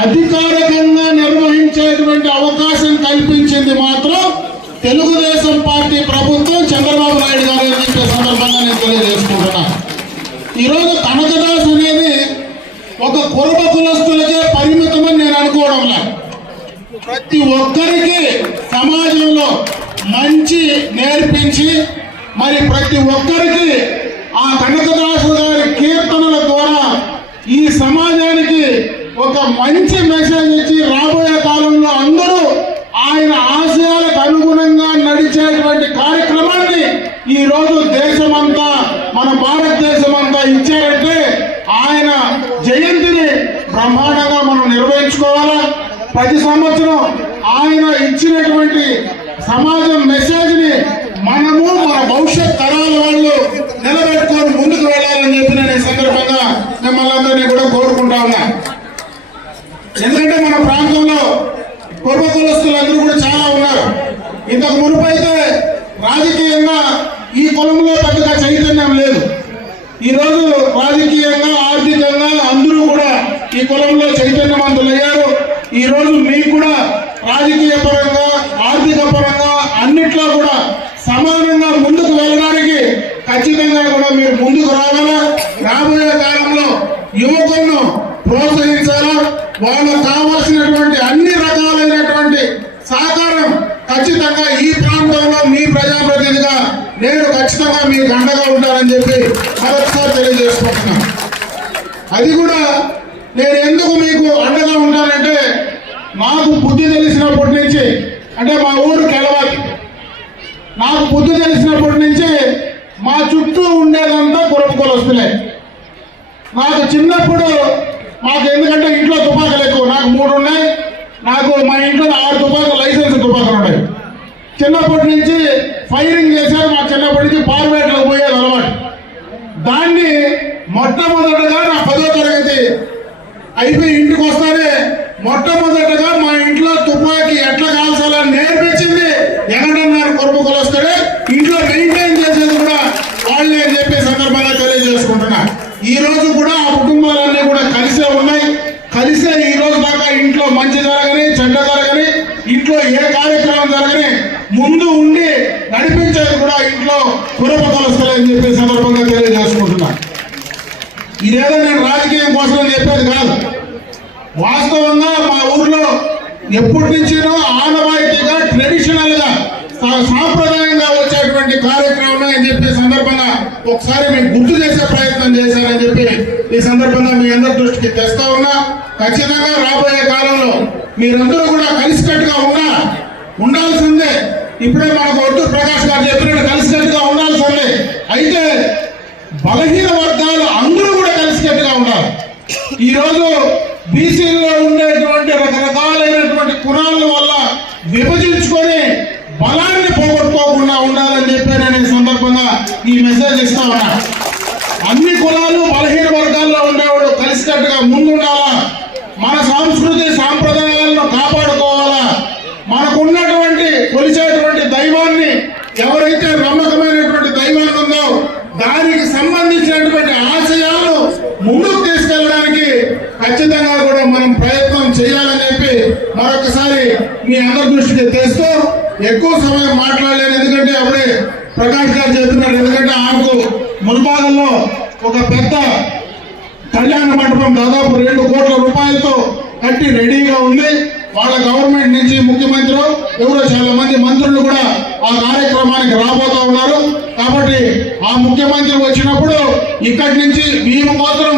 అధికారికంగా నిర్వహించేటువంటి అవకాశం కల్పించింది మాత్రం తెలుగుదేశం పార్టీ ప్రభుత్వం చంద్రబాబు నాయుడు గారు చెప్పే సందర్భంగా నేను తెలియజేసుకుంటున్నా. ఈరోజు కనకదాస్ అనేది ఒక కురబ కులస్తులకే పరిమితమని నేను అనుకోవడంలా ప్రతి ఒక్కరికి సమాజంలో మంచి నేర్పించి మరి ప్రతి ఒక్కరికి ఆ కనకదాసు గారి కీర్తనల ద్వారా ఈ సమాజం ఒక మంచి మెసేజ్ ఇచ్చి రాబోయే కాలంలో అందరూ ఆయన ఆశయాలకు అనుగుణంగా నడిచేటువంటి కార్యక్రమాన్ని ఈ రోజు దేశమంతా మన భారతదేశం అంతా ఇచ్చారంటే ఆయన జయంతిని బ్రహ్మాండంగా మనం నిర్వహించుకోవాలా? ప్రతి సంవత్సరం ఆయన ఇచ్చినటువంటి సమాజం మెసేజ్ని మనము మన భవిష్యత్ తరాల వాళ్ళు నిలబెట్టుకొని ముందుకు వెళ్ళాలని చెప్పి నేను ఈ సందర్భంగా మిమ్మల్ని అందరినీ కూడా కోరుకుంటా ఉన్నా ఎందుకంటే మన ప్రాంతంలో పూర్వ కులస్తులందరూ కూడా చాలా ఉన్నారు ఇంతకు మునుపు అయితే రాజకీయంగా ఈ కులంలో పెద్దగా చైతన్యం లేదు. ఈ రోజు రాజకీయంగా ఆర్థికంగా అందరూ కూడా ఈ కులంలో చైతన్యవంతులయ్యారు ఈ రోజు మీకు కూడా రాజకీయ పరంగా ఆర్థిక పరంగా అన్నిట్లో కూడా సమానంగా ముందుకు వెళ్ళడానికి ఖచ్చితంగా కూడా మీరు ముందుకు రావాలా? రాబోయే కాలంలో యువకులను ప్రోత్సహించాలా? వాళ్ళకు కావాల్సినటువంటి అన్ని రకాలైనటువంటి సహకారం ఖచ్చితంగా ఈ ప్రాంతంలో మీ ప్రజాప్రతినిధిగా నేను ఖచ్చితంగా మీకు అండగా ఉంటానని చెప్పి మరొకసారి తెలియజేసుకుంటున్నాను అది కూడా నేను ఎందుకు మీకు అండగా ఉంటానంటే నాకు బుద్ధి తెలిసినప్పటి నుంచి అంటే మా ఊరు కెలవాలి నాకు బుద్ధి తెలిసినప్పటి నుంచి మా చుట్టూ ఉండేదంతా కురపు కులస్తులే. నాకు చిన్నప్పుడు మాకు ఎందుకంటే ఇంట్లో తుపాకులు ఎక్కువ నాకు మూడు ఉన్నాయి నాకు మా ఇంట్లో ఆరు తుపాకులు లైసెన్స్ తుపాకులు ఉన్నాయి. చిన్నప్పటి నుంచి ఫైరింగ్ చేశారు మా చిన్నప్పటి నుంచి పార్వేట్లకు పోయేది అలవాటు దాన్ని మొట్టమొదటగా నా పదో తరగతి అయిపోయి ఇంటికి వస్తానే మొట్టమొదటగా మా ఇంట్లో తుపాకి ఎట్లా కాల్చాలని నేర్పించింది ఎక్కడన్నారు కొరకు కొలొస్తాడే. ఇంట్లో మెయింటైన్ చేసేది కూడా వాళ్ళే అని చెప్పే సందర్భంగా తెలియజేసుకుంటున్నా. ఈ రోజు కూడా ఆ కుటుంబాలన్నీ కూడా కలిసే ఉన్నాయి. కలిసే ఈ రోజు దాకా ఇంట్లో మంచి జరగని చెడ్డ జరగని ఇంట్లో ఏ కార్యక్రమం జరగని ముందు ఉండి నడిపించేది కూడా ఇంట్లో కురప కలుస్తాయని చెప్పే సందర్భంగా తెలియజేసుకుంటున్నా. ఇదేదో నేను రాజకీయం కోసం చెప్పేది కాదు. వాస్తవంగా మా ఊర్లో ఎప్పటి నుంచినో ఆనవాయితీగా ట్రెడిషనల్గా సాంప్రదాయంగా వచ్చేటువంటి కార్యక్రమం అని చెప్పే సందర్భంగా ఒకసారి మీకు గుర్తు చేసే ప్రయత్నం చేశారని చెప్పి ఈ సందర్భంగా మీ అందరి దృష్టికి తెస్తా ఉన్నా. ఖచ్చితంగా రాబోయే కాలంలో మీరందరూ కూడా కలిసికట్టుగా ఉన్నా ఉండాల్సిందే. ఇప్పుడే మనకు ఒట్టు ప్రకాష్ గారు చెప్పినట్టు కలిసికట్టుగా ఉండాల్సిందే అయితే బలహీన వర్గాలు అందరూ కూడా కలిసికట్టుగా ఉండాలి. ఈరోజు బీసీలో ఉండేటువంటి రకరకాలైనటువంటి కులాల వల్ల విభజించుకొని బలాన్ని పోగొట్టుకోకుండా ఉండాలని చెప్పి నేను ఈ సందర్భంగా ఈ మెసేజ్ ఇస్తా ఉన్నా. అన్ని కులాలు బలహీన వర్గాల్లో ఉండేవాడు కలిసికట్టుగా ముందుండాలా? మన సంస్కృతి సాంప్రదాయాలు సంబంధించినటువంటి ఆశయాలను ముందుకు తీసుకెళ్ళడానికి ఖచ్చితంగా కూడా మనం ప్రయత్నం చేయాలని చెప్పి మరొకసారి మీ అందరి దృష్టికి తెస్తూ ఎక్కువ సమయం మాట్లాడలేను. ఎందుకంటే అప్పుడే ప్రకాష్ గారు చెప్తున్నారు ఎందుకంటే ఆమెకు మున్భాగంలో ఒక పెద్ద కళ్యాణ మండపం దాదాపు రెండు కోట్ల రూపాయలతో కట్టి రెడీగా ఉంది. వాళ్ళ గవర్నమెంట్ నుంచి ముఖ్యమంత్రి ఎవరో చాలా మంది మంత్రులు కూడా ఆ కార్యక్రమానికి రాబోతా ఆ ముఖ్యమంత్రి వచ్చినప్పుడు ఇక్కడి నుంచి మేము మాత్రం